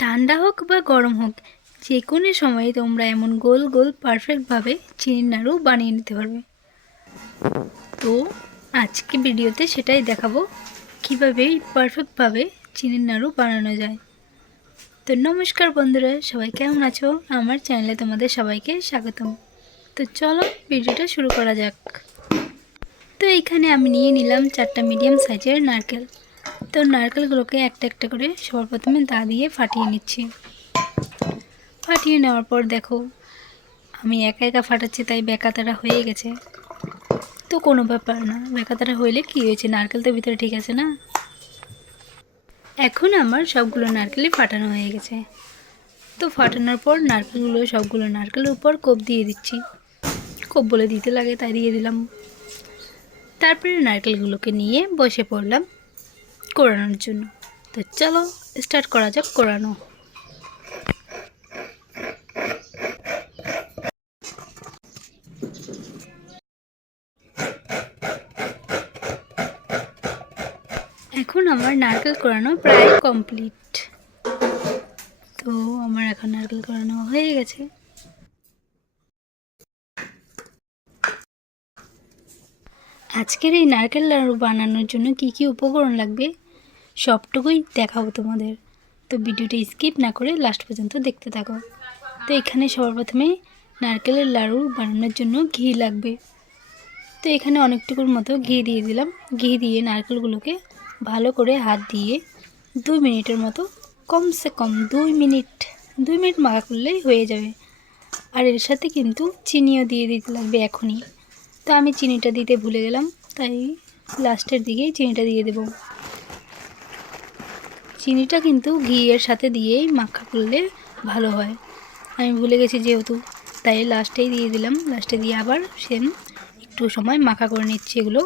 ঠান্ডা হোক বা গরম হোক যে কোনো সময়ে তোমরা এমন গোল গোল পারফেক্টভাবে চিনির নাড়ু বানিয়ে নিতে পারবে। তো আজকে ভিডিওতে সেটাই দেখাবো, কীভাবে পারফেক্টভাবে চিনির নাড়ু বানানো যায়। তো নমস্কার বন্ধুরা, সবাই কেমন আছো? আমার চ্যানেলে তোমাদের সবাইকে স্বাগতম। তো চলো ভিডিওটা শুরু করা যাক। তো এইখানে আমি নিয়ে নিলাম চারটা মিডিয়াম সাইজের নারকেল। তো নারকেলগুলোকে একটা একটা করে সবার প্রথমে দা দিয়ে ফাটিয়ে নিচ্ছি। ফাটিয়ে নেওয়ার পর দেখো, আমি একা একা ফাটাচ্ছি, তাই বেকাতারা হয়ে গেছে। তো কোনো ব্যাপার না বেকাতারা হইলে কি হয়েছে? নারকেল তো ভিতরে ঠিক আছে না? এখন আমার সবগুলো নারকেলই ফাটানো হয়ে গেছে। তো ফাটানোর পর নারকেলগুলো, সবগুলো নারকেলের উপর কোপ দিয়ে দিচ্ছি। কোপ বলে দিতে লাগে, তাই দিয়ে দিলাম। তারপরে নারকেলগুলোকে নিয়ে বসে পড়লাম। কোরানোর জন্য। তো চলো স্টার্ট করা যাক কোরানো। এখন আমার নারকেল কোরানো প্রায় কমপ্লিট তো আমার এখন নারকেল কোরানো হয়ে গেছে। আজকের এই নারকেল লাড়ু বানানোর জন্য কি কি উপকরণ লাগবে? সবটুকুই দেখাবো তোমাদের। তো ভিডিওটা স্কিপ না করে লাস্ট পর্যন্ত দেখতে থাকো। তো এখানে সবার প্রথমে নারকেলের লাড়ু বানানোর জন্য ঘি লাগবে। তো এখানে অনেকটুকুর মতো ঘি দিয়ে দিলাম। ঘি দিয়ে নারকেলগুলোকে ভালো করে হাত দিয়ে দুই মিনিটের মতো কমসে কম দুই মিনিট দুই মিনিট মাখা করলেই হয়ে যাবে। আর এর সাথে কিন্তু চিনিও দিয়ে দিতে লাগবে এখনই। তো আমি চিনিটা দিতে ভুলে গেলাম, তাই লাস্টের দিকেই চিনিটা দিয়ে দেব। চিনিটা কিন্তু ঘিয়ের সাথে দিয়েই মাখা করলে ভালো হয়। আমি ভুলে গেছি যেহেতু, তাই লাস্টেই দিয়ে দিলাম। লাস্টে দিয়ে আবার সেম একটু সময় মাখা করে নিচ্ছি এগুলো।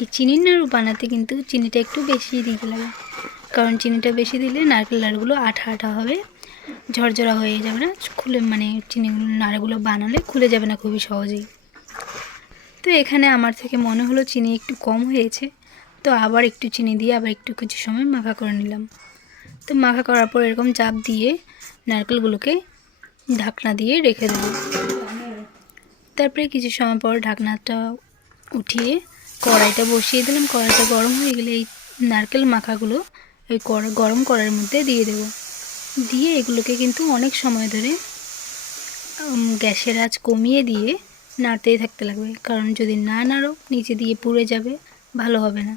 এই চিনির নাড়ু বানাতে কিন্তু চিনিটা একটু বেশি দিতে লাগে। কারণ চিনিটা বেশি দিলে নারকেল নাড়ুগুলো আঠা আঠা হবে, ঝরঝরা হয়ে যাবে না। খুলে মানে চিনিগুলো, নাড়ুগুলো বানালে খুলে যাবে না খুবই সহজেই। তো এখানে আমার থেকে মনে হলো চিনি একটু কম হয়েছে। তো আবার একটু চিনি দিয়ে আবার একটু কিছু সময় মাখা করে নিলাম। তো মাখা করার পর এরকম চাপ দিয়ে নারকেলগুলোকে ঢাকনা দিয়ে রেখে দেবো তারপরে কিছু সময় পর ঢাকনাটা উঠিয়ে কড়াইটা বসিয়ে দিলাম। কড়াইটা গরম হয়ে গেলে এই নারকেল মাখাগুলো ওই গরম কড়াইয়ের মধ্যে দিয়ে দেবো। দিয়ে এগুলোকে কিন্তু অনেক সময় ধরে গ্যাসের আঁচ কমিয়ে দিয়ে নাড়তেই থাকতে লাগবে। কারণ যদি না নাড়ো, নিচে দিয়ে পুড়ে যাবে, ভালো হবে না।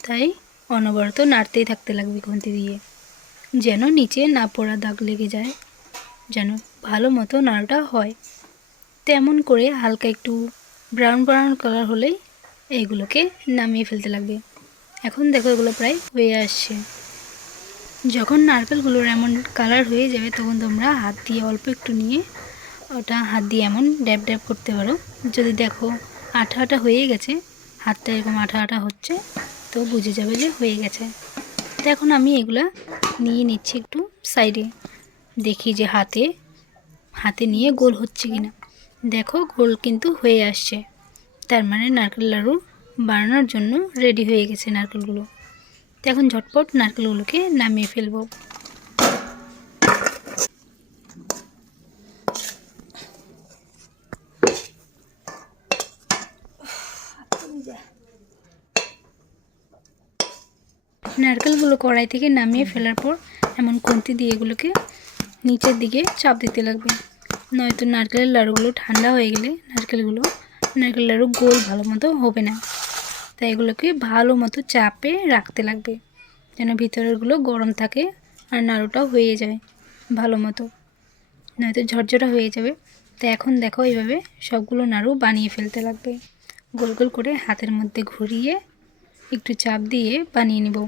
তাই অনবরত নাড়তেই থাকতে লাগবে খুন্তি দিয়ে। যেন নিচে না পোড়া দাগ লেগে যায়, যেন ভালো মতো নাড়ুটা হয়। তেমন করে হালকা একটু ব্রাউন ব্রাউন কালার হলেই এইগুলোকে নামিয়ে ফেলতে লাগবে। এখন দেখো এগুলো প্রায় হয়ে আসছে। যখন নারকেলগুলোর এমন কালার হয়ে যাবে, তখন তোমরা হাত দিয়ে অল্প একটু নিয়ে ওটা হাত দিয়ে এমন ড্যাব ড্যাব করতে পারো। যদি দেখো আঠা আঠা হয়ে গেছে, হাতটা এরকম আঠা আঠা হচ্ছে তো বুঝে যাবে যে হয়ে গেছে। তো এখন আমি এগুলা নিয়ে নিচ্ছি একটু সাইডে। দেখি যে হাতে হাতে নিয়ে গোল হচ্ছে কিনা। দেখো গোল কিন্তু হয়ে আসছে। তার মানে নারকেল লাড়ু বানানোর জন্য রেডি হয়ে গেছে নারকেলগুলো। তো এখন ঝটপট নারকেলগুলোকে নামিয়ে ফেলব। নারকেলগুলো কড়াই থেকে নামিয়ে ফেলার পর এমন খুন্তি দিয়ে এগুলোকে নিচের দিকে চাপ দিতে লাগবে। নয়তো নারকেলের লাড়ুগুলো ঠান্ডা হয়ে গেলে নারকেলগুলো নারকেল লাড়ু গোল ভালো মতো হবে না। তাই এগুলোকে ভালো মতো চাপে রাখতে লাগবে যেন ভিতরেরগুলো গরম থাকে আর নাড়ুটাও হয়ে যায় ভালো মতো। নয়তো ঝরঝরা হয়ে যাবে। তো এখন দেখো এইভাবে সবগুলো নাড়ু বানিয়ে ফেলতে লাগবে। গোল গোল করে হাতের মধ্যে ঘুরিয়ে একটু চাপ দিয়ে বানিয়ে নেব।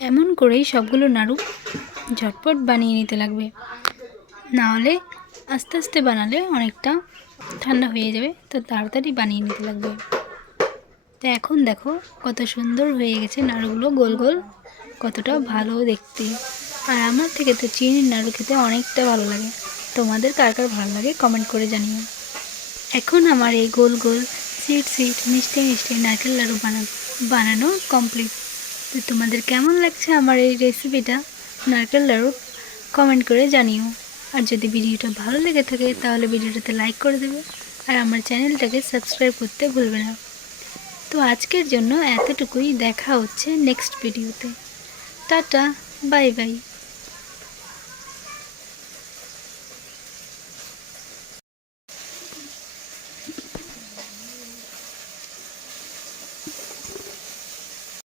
এমন করেই সবগুলো নাড়ু ঝটপট বানিয়ে নিতে লাগবে। নাহলে আস্তে আস্তে বানালে অনেকটা ঠান্ডা হয়ে যাবে, তো তাড়াতাড়ি বানিয়ে নিতে লাগবে। তো এখন দেখো কত সুন্দর হয়ে গেছে নাড়ুগুলো গোল গোল, কতটা ভালো দেখতে। আর আমার থেকে তো চিনির নাড়ু খেতে অনেকটা ভালো লাগে। তোমাদের কার কার ভালো লাগে কমেন্ট করে জানিও। এখন আমার এই গোল গোল সুইট সুইট মিষ্টি মিষ্টি নারকেল লাড়ু বানাবো বানানো কমপ্লিট তো তোমাদের কেমন লাগছে আমার এই রেসিপিটা নারকেল লাড়ু কমেন্ট করে জানিও। আর যদি ভিডিওটা ভালো লেগে থাকে, তাহলে ভিডিওটাতে লাইক করে দেবে। আর আমার চ্যানেলটাকে সাবস্ক্রাইব করতে ভুলবে না। তো আজকের জন্য এতটুকুই। দেখা হচ্ছে নেক্সট ভিডিওতে টাটা বাই বাই